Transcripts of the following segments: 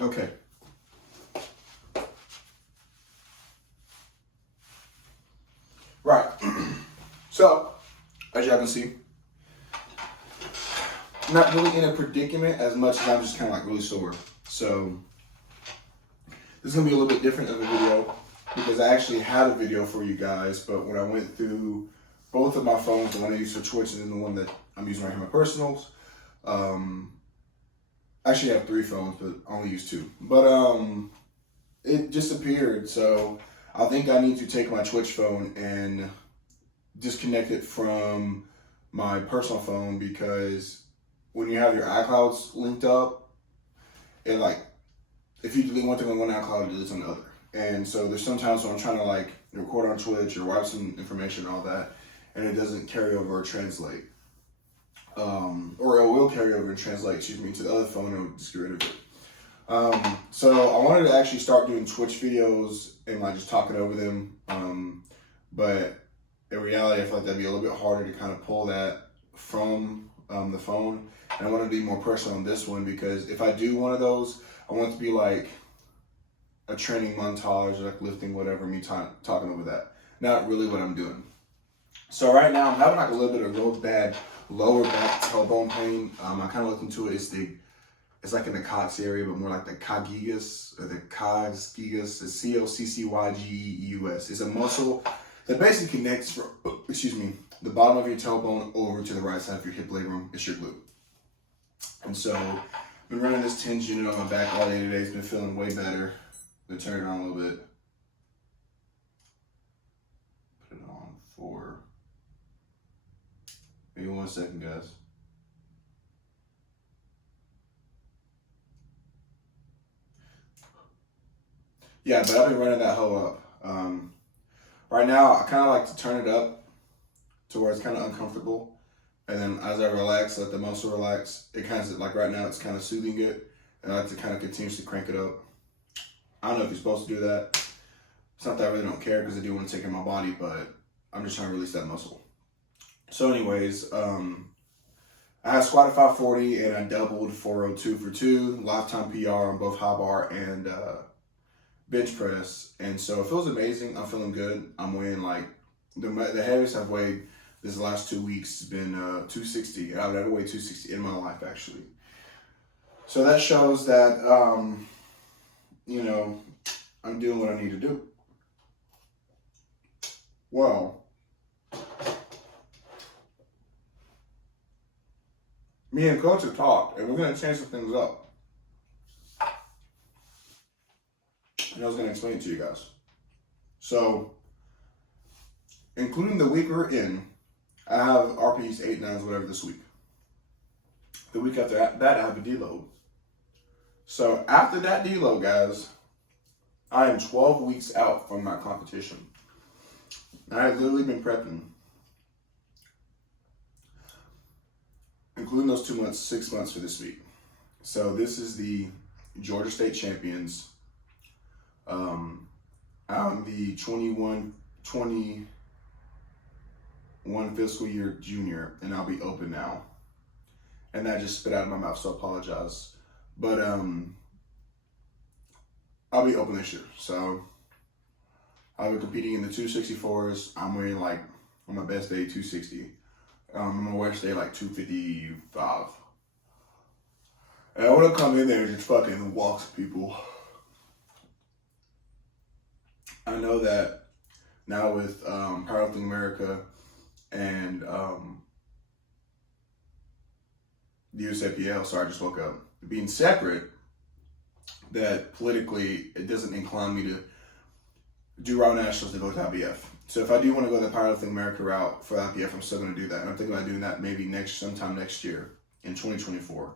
Okay. Right. So, as y'all can see, I'm not really in a predicament as much as I'm just kind of like really sore. So, this is going to be a little bit different of a video because I actually had a video for you guys, but when I went through both of my phones, the one I use for Twitch and then the one that I'm using right here, my personals, I actually have 3 phones, but I only use 2. But it disappeared, so I think I need to take my Twitch phone and disconnect it from my personal phone, because when you have your iClouds linked up, it like, if you delete one thing on one iCloud, it deletes on the other. And so there's sometimes when I'm trying to like record on Twitch or wipe some information and all that, and it doesn't carry over or translate. Or it will carry over and translate, to the other phone, and just get rid of it. So I wanted to actually start doing Twitch videos and like just talking over them. But in reality, I feel like that'd be a little bit harder to kind of pull that from the phone. And I want to be more personal on this one, because if I do one of those, I want it to be like a training montage, like lifting, whatever, me talking over that. Not really what I'm doing. So right now I'm having like a little bit of real bad lower back tailbone pain. I kind of looked into it. It's like in the coccyx area, but more like the coccygus or the coccygus. It's coccygeus. It's a muscle that basically connects from, the bottom of your tailbone over to the right side of your hip labrum. It's your glute. And so I've been running this 10 unit on my back all day today. It's been feeling way better. I'm gonna turn it on a little bit. Put it on for maybe 1 second, guys. Yeah, but I've been running that hoe up. Right now, I kind of like to turn it up to where it's kind of uncomfortable. And then as I relax, let the muscle relax. It kind of, like right now, it's kind of soothing it. And I like to kind of continuously crank it up. I don't know if you're supposed to do that. It's not that I really don't care, because I do want to take care of my body, but I'm just trying to release that muscle. So anyways, I had squatted 540 and I doubled 402 for 2, lifetime PR on both high bar and bench press. And so it feels amazing. I'm feeling good. I'm weighing like, the heaviest I've weighed this last 2 weeks has been 260. I've never weighed 260 in my life, actually. So that shows that, I'm doing what I need to do. Well, me and Coach have talked, and we're going to change some things up. And I was going to explain it to you guys. So, including the week we're in, I have RPEs 8, 9s, whatever this week. The week after that, I have a deload. So after that deload, guys, I am 12 weeks out from my competition. I have literally been prepping, including those 2 months, 6 months for this week. So this is the Georgia State Champions. I'm the 21 fiscal year junior, and I'll be open now. And that just spit out of my mouth, so I apologize. But I'll be open this year. So I'll be competing in the 264s. I'm wearing like, on my best day, 260. On my worst day, like 255. And I want to come in there and just fucking walk people. I know that now with Powerlifting America and the USAPL, sorry, I just woke up, being separate, that politically it doesn't incline me to do Raw Nationals to go to IBF. So if I do want to go the Powerlifting America route for IBF, I'm still going to do that. And I'm thinking about doing that maybe sometime next year in 2024.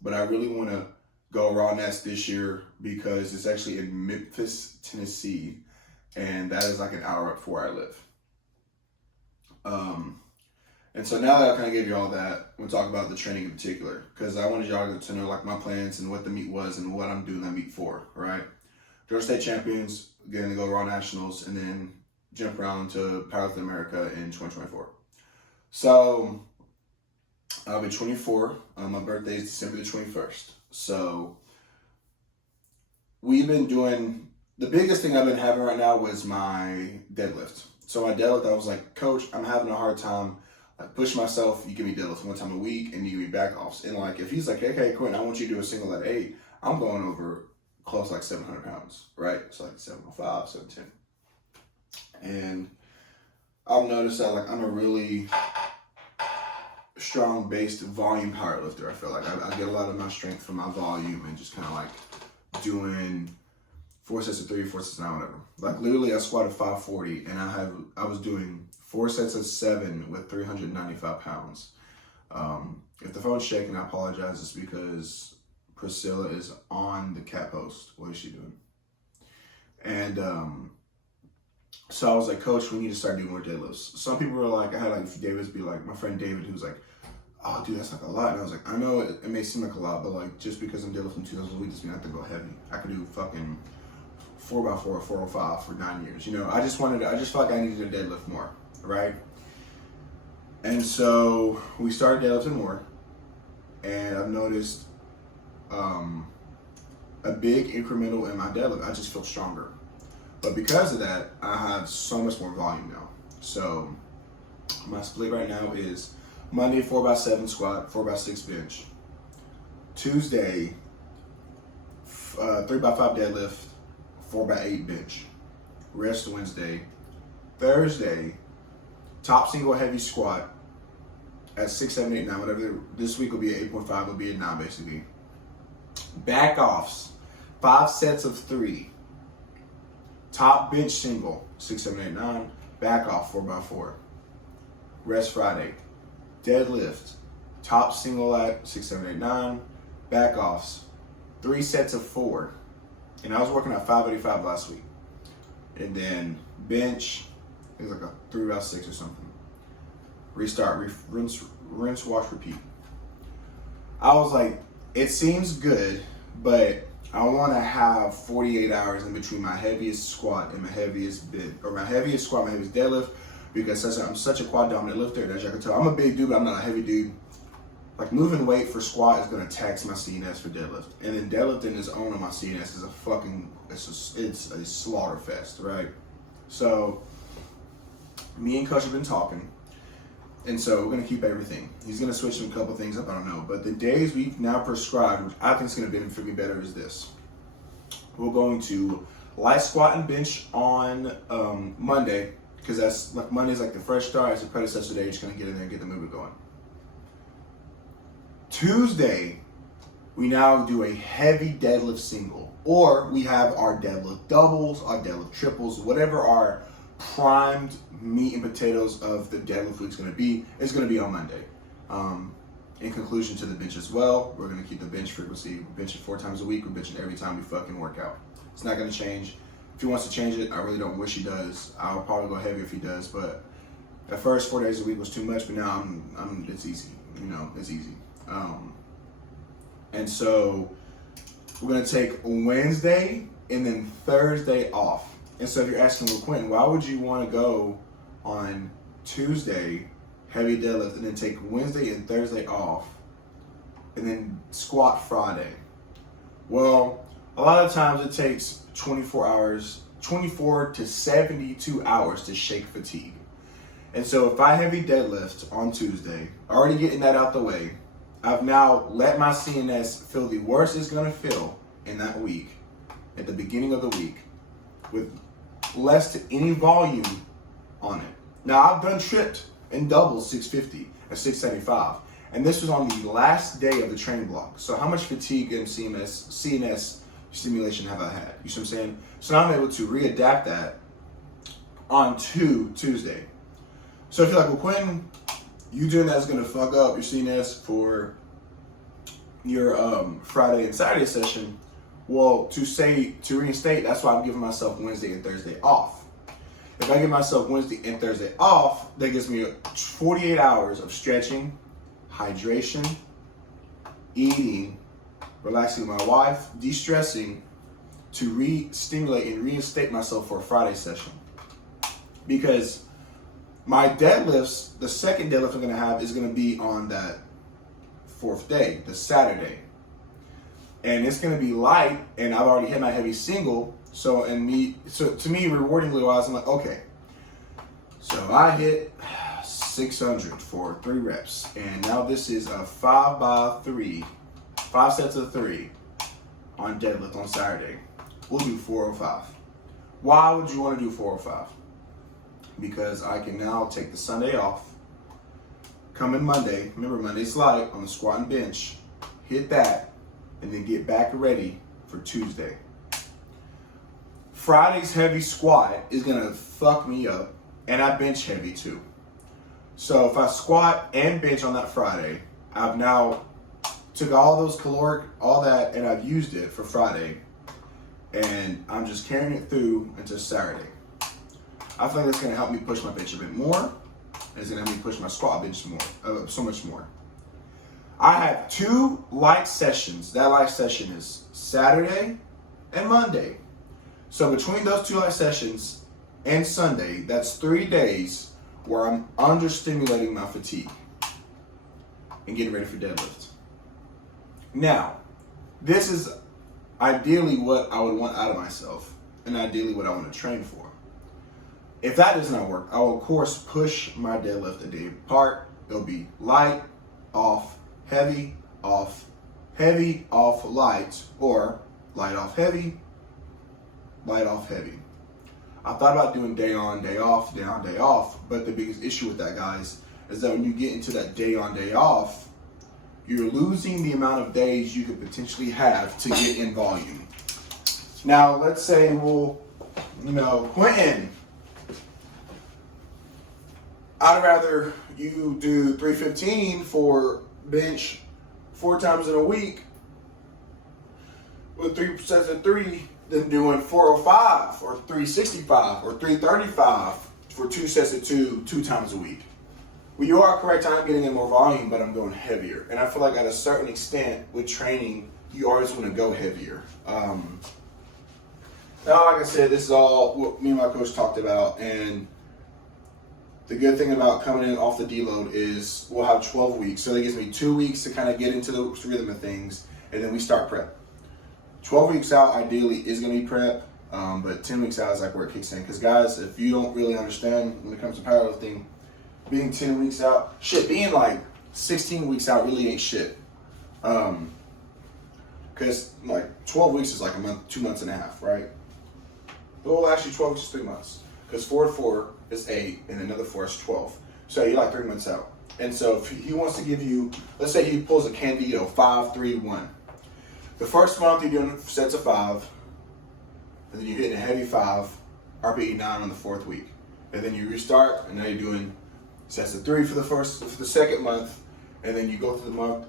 But I really want to go Raw Nats this year because it's actually in Memphis, Tennessee, and that is like an hour up from where I live. And so now that I kind of gave you all that, we'll talk about the training in particular, because I wanted y'all to know like my plans and what the meet was and what I'm doing that meet for, right? Georgia State Champions, getting to go Raw Nationals, and then jump around to Powerlifting America in 2024. So I'll be 24. My birthday is December the 21st. So we've been doing, the biggest thing I've been having right now was my deadlift. So my deadlift, I was like, Coach, I'm having a hard time. Like, push myself. You give me deadlifts one time a week, and you give me back offs. And like, if he's like, okay, Quentin, I want you to do a single at 8, I'm going over close to like 700 pounds, right? So like 705, 710. And I've noticed that like I'm a really strong based volume power lifter. I feel like I get a lot of my strength from my volume and just kind of like doing 4 sets of 3, 4 sets of 9, whatever. Like literally I squatted 540 and I was doing 4 sets of 7 with 395 pounds. If the phone's shaking, I apologize. It's because Priscilla is on the cat post. What is she doing? And so I was like, Coach, we need to start doing more deadlifts. Some people were like, I had like David's be like, my friend David, who was like, oh, dude, that's like a lot. And I was like, I know it may seem like a lot, but like just because I'm deadlifting 2 times a week doesn't mean I have to go heavy. I could do fucking 4x4 or 405 for 9 years. You know, I just felt like I needed to deadlift more, right? And so we started deadlifting more, and I've noticed a big incremental in my deadlift. I just feel stronger. But because of that, I have so much more volume now. So my split right now is Monday 4x7 squat, 4x6 bench. Tuesday 3x5 deadlift, 4x8 bench. Rest Wednesday. Thursday, top single heavy squat at 6, 7, 8, 9, whatever. This week will be at 8.5, will be at 9 basically. Back offs, 5 sets of 3. Top bench single, 6, 7, 8, 9. Back off, 4x4. Rest Friday. Deadlift, top single at 6, 7, 8, 9. Back offs, 3 sets of 4. And I was working at 585 last week. And then bench, it was like a 3x6 or something. Restart, rinse, wash, repeat. I was like, it seems good, but I want to have 48 hours in between my heaviest squat and my heaviest bench, or my heaviest squat, my heaviest deadlift, because I'm such a quad dominant lifter. As you can tell, I'm a big dude, but I'm not a heavy dude. Like moving weight for squat is going to tax my CNS for deadlift, and then deadlifting its own on my CNS is it's a slaughter fest, right? So me and Coach have been talking, and so we're going to keep everything. He's going to switch some couple things up, I don't know, but the days we've now prescribed, which I think is going to benefit me better, is this. We're going to light squat and bench on Monday, because that's like Monday's like the fresh start. It's a predecessor day. You're just going to get in there and get the movement going. Tuesday, we now do a heavy deadlift single, or we have our deadlift doubles, our deadlift triples, whatever our primed meat and potatoes of the deadlift week is going to be on Monday. In conclusion to the bench as well, we're going to keep the bench frequency. We're benching 4 times a week. We're benching every time we fucking work out. It's not going to change. If he wants to change it, I really don't wish he does. I'll probably go heavy if he does, but at first 4 days a week was too much, but now it's easy. You know, it's easy. And so we're going to take Wednesday and then Thursday off. And so if you're asking, well, Quentin, why would you want to go on Tuesday, heavy deadlift, and then take Wednesday and Thursday off, and then squat Friday? Well, a lot of times it takes 24 to 72 hours to shake fatigue. And so if I heavy deadlift on Tuesday, already getting that out the way, I've now let my CNS feel the worst it's going to feel in that week, at the beginning of the week, with less to any volume on it. Now, I've done tripped and doubles 650 and 675, and this was on the last day of the training block. So how much fatigue and CNS stimulation have I had? You see what I'm saying? So now I'm able to readapt that on Tuesday. So if you're like, well, Quentin, you doing that is going to fuck up your CNS for your Friday and Saturday session. Well, to reinstate, that's why I'm giving myself Wednesday and Thursday off. If I give myself Wednesday and Thursday off, that gives me 48 hours of stretching, hydration, eating, relaxing with my wife, de-stressing, to re-stimulate and reinstate myself for a Friday session. Because my deadlifts, the second deadlift I'm going to have is going to be on that 4th day, the Saturday. and it's gonna be light, and I've already hit my heavy single. So to me, rewardingly wise, I'm like, okay. So I hit 600 for 3 reps, and now this is a 5 sets of 3 on deadlift on Saturday. We'll do 405. Why would you want to do 405? Because I can now take the Sunday off, come in Monday, remember Monday's light on the squat and bench, hit that, and then get back ready for Tuesday. Friday's heavy squat is gonna fuck me up, and I bench heavy too. So if I squat and bench on that Friday, I've now took all those caloric, all that, and I've used it for Friday, and I'm just carrying it through until Saturday. I feel like that's gonna help me push my bench a bit more, and it's gonna help me push my squat bench more, so much more. I have 2 light sessions. That light session is Saturday and Monday. So between those 2 light sessions and Sunday, that's 3 days where I'm understimulating my fatigue and getting ready for deadlift. Now, this is ideally what I would want out of myself, and ideally what I want to train for. If that does not work, I will of course push my deadlift a day apart. It'll be light, off, heavy, off, light, or light, off, heavy, light, off, heavy. I thought about doing day on, day off, day on, day off, but the biggest issue with that, guys, is that when you get into that day on, day off, you're losing the amount of days you could potentially have to get in volume. Now, let's say, Quentin, I'd rather you do 315 for bench 4 times in a week with 3 sets of 3 than doing 405 or 365 or 335 for 2 sets of 2 times a week. Well, you are correct, I'm getting in more volume, but I'm going heavier. And I feel like at a certain extent with training, you always want to go heavier. Now, like I said, this is all what me and my coach talked about, and the good thing about coming in off the deload is we'll have 12 weeks. So that gives me 2 weeks to kind of get into the rhythm of things, and then we start prep. 12 weeks out, ideally, is going to be prep, but 10 weeks out is like where it kicks in. Because, guys, if you don't really understand when it comes to powerlifting, being 10 weeks out, being like 16 weeks out really ain't shit. Because, 12 weeks is like a month, 2 months and a half, right? Well, actually, 12 weeks is 3 months. Because 4 and 4 is 8, and another 4 is 12. So you're like 3 months out. And so if he wants to give you, let's say he pulls a Candido 5, 3, 1. The first month you're doing sets of 5, and then you're hitting a heavy 5, RPE 9 on the 4th week. And then you restart, and now you're doing sets of 3 for the second month, and then you go through the month,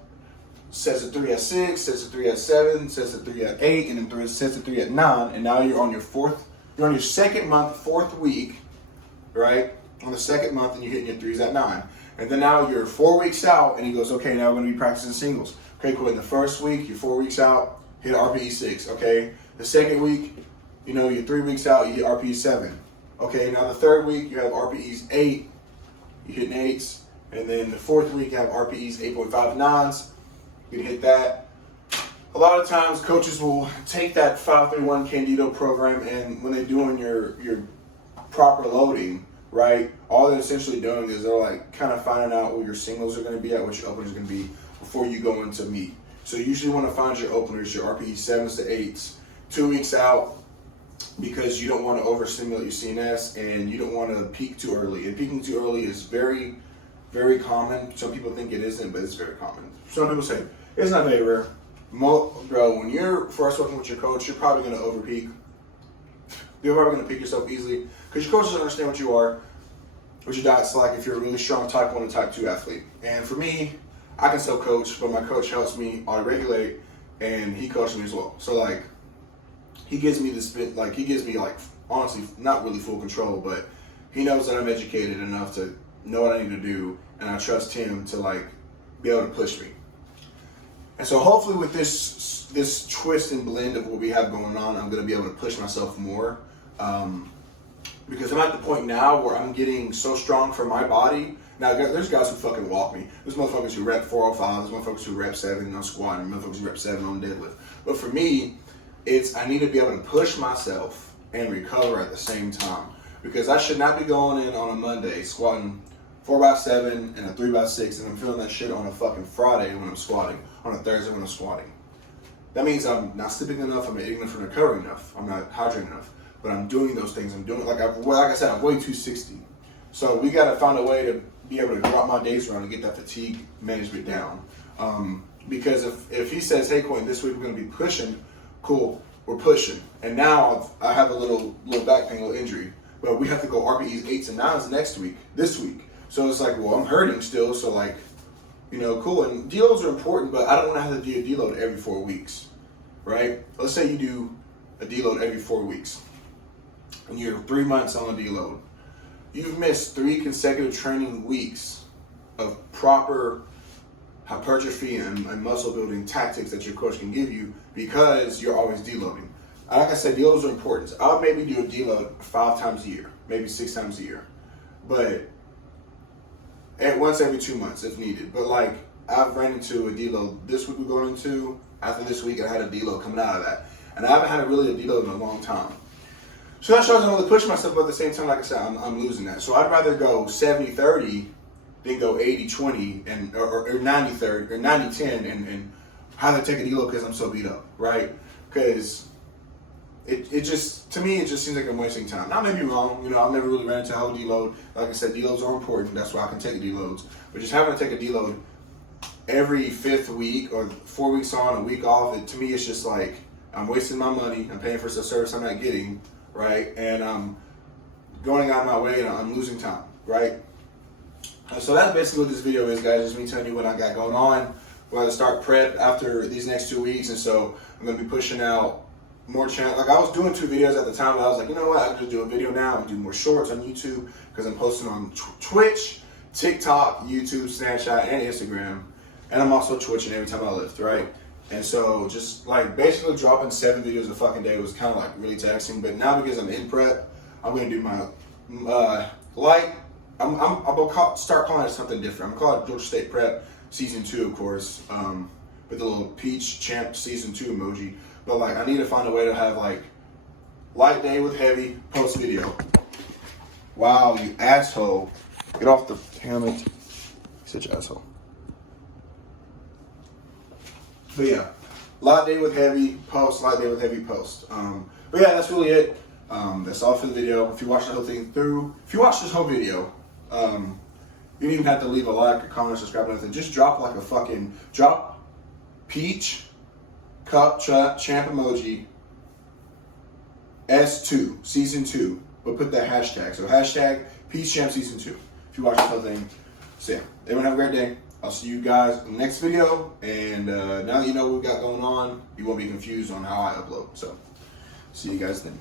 sets of 3 at 6, sets of 3 at 7, sets of 3 at 8, and then sets of 3 at 9, and now you're on your second month, 4th week, right? On the second month, and you're hitting your 3s at 9. And then now you're 4 weeks out, and he goes, okay, now we're going to be practicing singles. Okay, cool. In the first week, you're 4 weeks out, hit RPE 6, okay? The second week, you're 3 weeks out, you hit RPE 7. Okay, now the third week, you have RPEs 8, you're hitting 8s. And then the 4th week, you have RPEs 8.5 9s, you hit that. A lot of times, coaches will take that 531 Candido program, and when they're doing your proper loading, right, all they're essentially doing is they're like kind of finding out where your singles are going to be at, what your openers are going to be before you go into meet. So you usually want to find your openers, your RPE 7s to 8s, 2 weeks out, because you don't want to overstimulate your CNS and you don't want to peak too early. And peaking too early is very, very common. Some people think it isn't, but it's very common. Some people say it's not very rare. Bro, when you're first working with your coach, you're probably going to overpeak. You're probably going to peak yourself easily because your coach doesn't understand what you are, what your diet's like if you're a really strong type 1 and type 2 athlete. And for me, I can still coach, but my coach helps me auto-regulate, and he coaches me as well. So, he gives me honestly, not really full control, but he knows that I'm educated enough to know what I need to do, and I trust him to, be able to push me. And so hopefully with this twist and blend of what we have going on, I'm going to be able to push myself more. because I'm at the point now where I'm getting so strong for my body. Now, there's guys who fucking walk me. There's motherfuckers who rep 405. There's motherfuckers who rep 7 on squat. And motherfuckers who rep 7 on deadlift. But for me, I need to be able to push myself and recover at the same time. Because I should not be going in on a Monday squatting 4x7 and a 3x6 and I'm feeling that shit on a fucking Friday when I'm squatting, on a Thursday when I'm squatting. That means I'm not sleeping enough, I'm not eating enough, and recovering enough, I'm not hydrating enough. But I'm doing those things. I'm doing, like I said, I weigh 260. So we got to find a way to be able to drop my days around and get that fatigue management down. Because if he says, hey, Quentin, this week we're going to be pushing, cool, we're pushing. And now I have a little back pain, a little injury. But we have to go RPEs 8s and 9s this week. So it's like, well, I'm hurting still, so like, you know, cool. And deloads are important, but I don't want to have to do a deload every 4 weeks, right? Let's say you do a deload every 4 weeks, and you're 3 months on a deload. You've missed 3 consecutive training weeks of proper hypertrophy and muscle building tactics that your coach can give you because you're always deloading. Like I said, deloads are important. I'll maybe do a deload 5 times a year, maybe 6 times a year, but once every 2 months if needed. But like, I've ran into a deload this week we're going into. After this week, I had a deload coming out of that, and I haven't had a deload in a long time. So that shows I'm really pushing myself, but at the same time, like I said, I'm losing that. So I'd rather go 70-30 than go 80-20 or 90-30 or 90-10 and have to take a deload because I'm so beat up, right? Because it just, to me, it just seems like I'm wasting time. Now, I may be wrong. You know, I've never really ran into a whole deload. Like I said, deloads are important. That's why I can take deloads. But just having to take a deload every 5th week or 4 weeks on, a week off, to me, it's just like I'm wasting my money. I'm paying for a service I'm not getting, right? And I'm going out of my way and I'm losing time, right? So that's basically what this video is, guys. Just me telling you what I got going on. We're going to start prep after these next 2 weeks, and so I'm going to be pushing out more channel. Like, I was doing 2 videos at the time, but I was like, you know what? I can just do a video now and do more shorts on YouTube because I'm posting on Twitch, TikTok, YouTube, Snapchat, and Instagram. And I'm also twitching every time I lift, right? And so just like basically dropping 7 videos a fucking day was kind of like really taxing. But now because I'm in prep, I'm going to do my I'm gonna start calling it something different. I'm gonna call it Georgia State Prep Season 2, of course, with the little Peach Champ Season 2 emoji. But like, I need to find a way to have like light day with heavy post video. Wow, you asshole! Get off the helmet. Such an asshole. But yeah, light day with heavy post, light day with heavy post. But yeah, that's really it. That's all for the video. If you watch the whole thing through, if you watch this whole video, you don't even have to leave a like, a comment, subscribe, or anything. Just drop like a fucking, drop Peach Cup Champ emoji S2, Season 2, but put that hashtag. So hashtag Peach Champ Season 2. If you watch this whole thing. So yeah, everyone have a great day. I'll see you guys in the next video. And now that you know what we got going on, you won't be confused on how I upload. So see you guys then.